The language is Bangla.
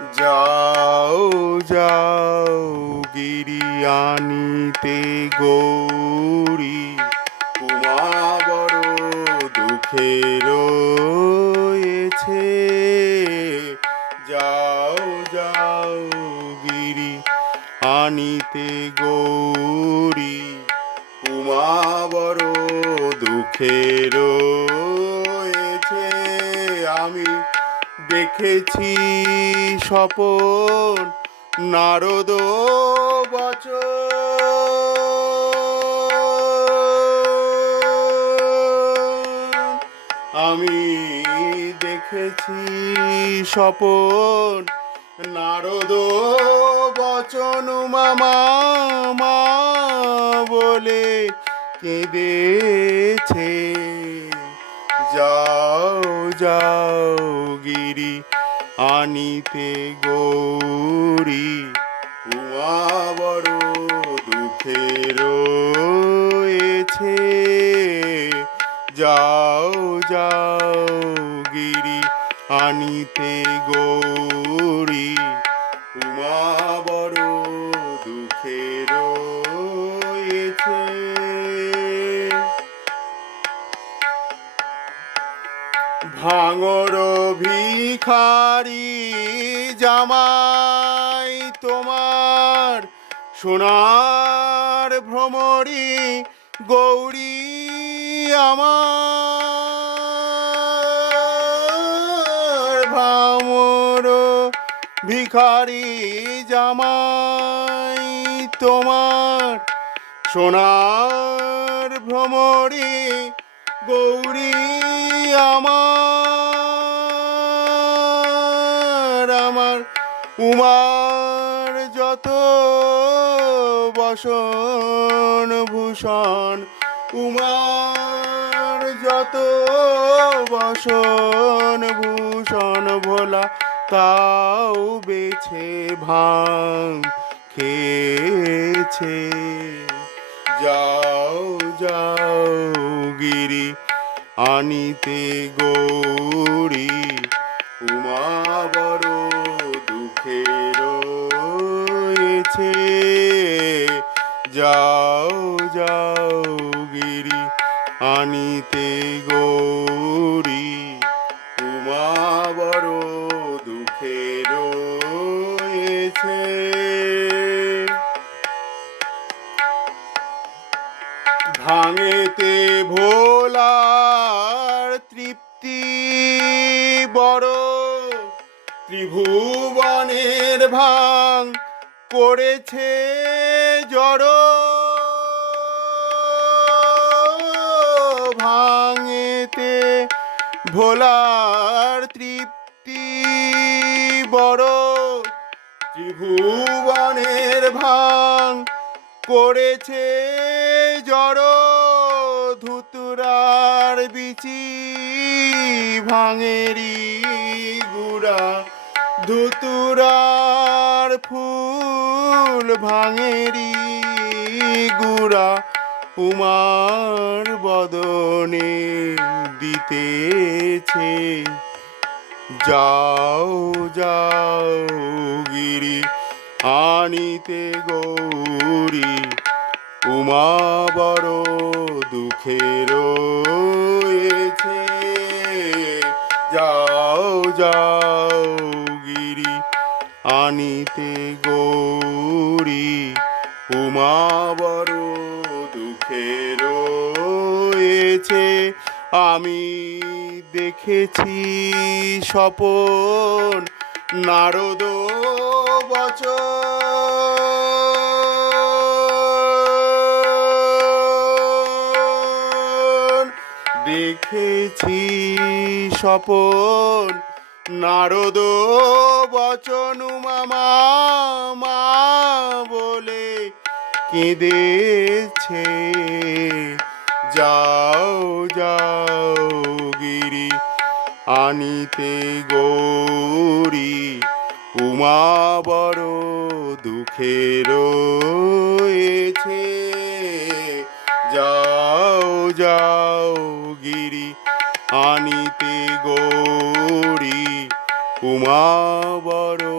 যাও যাও গিরি আনিতে গৌরী, উমা বড় দুঃখে রয়েছে। যাও যাও গিরি আনিতে গৌরী, উমা বড় দুঃখে রয়েছে। আমি দেখেছি স্বপন নারদ বচন। আমি দেখেছি স্বপন নারদ বচন মামা বলে কেঁদেছে। যাও যাও। গিরি আনিতে গৌরী উমা বড় দুঃখে রয়েছে। যাও যাও গিরি আনিতে গৌরী উমা ভাঙর ভিখারি জামাই তোমার সোনার ভ্রমরি গৌরী আমার। ভাঙর ভিখারি জামাই তোমার সোনার ভ্রমরি গৌরী উমার যত বসন ভূষণ উমার যত বসন ভূষণ ভোলা, তাও বেছে ভাঙ, খেয়েছে। যাও যাও গিরি, আনিতে গৌরী আনিতে গৌরী উমা বড় দুঃখে রয়েছে। ভাঙেতে ভোলার তৃপ্তি বড় ত্রিভুবনের ভাঙ করেছে জড়। ভোলার তৃপ্তি বড়। ত্রিভুবনের ভাঙ করেছে জড়। ধুতুরার বিচি ভাঙেরি গুড়া। ধুতুরার ফুল ভাঙেরি গুড়া। উমার বদনে দিতেছে। যাও যাও গিরি, আনিতে গৌরী। উমা বড় দুঃখে রয়েছে। যাও যাও গিরি, আনিতে গৌরী। উমা বড় দুঃখে রয়েছে। আমি দেখেছি স্বপন নারদ বচন। দেখেছি স্বপন নারদ বচন মামা মা বলে কেঁদেছে। যাও যাও গিরি, আনিতে গৌরী, উমা বড় দুঃখে রয়েছে। যাও যাও গিরি, আনিতে গৌরী, উমা বড়